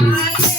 Yeah.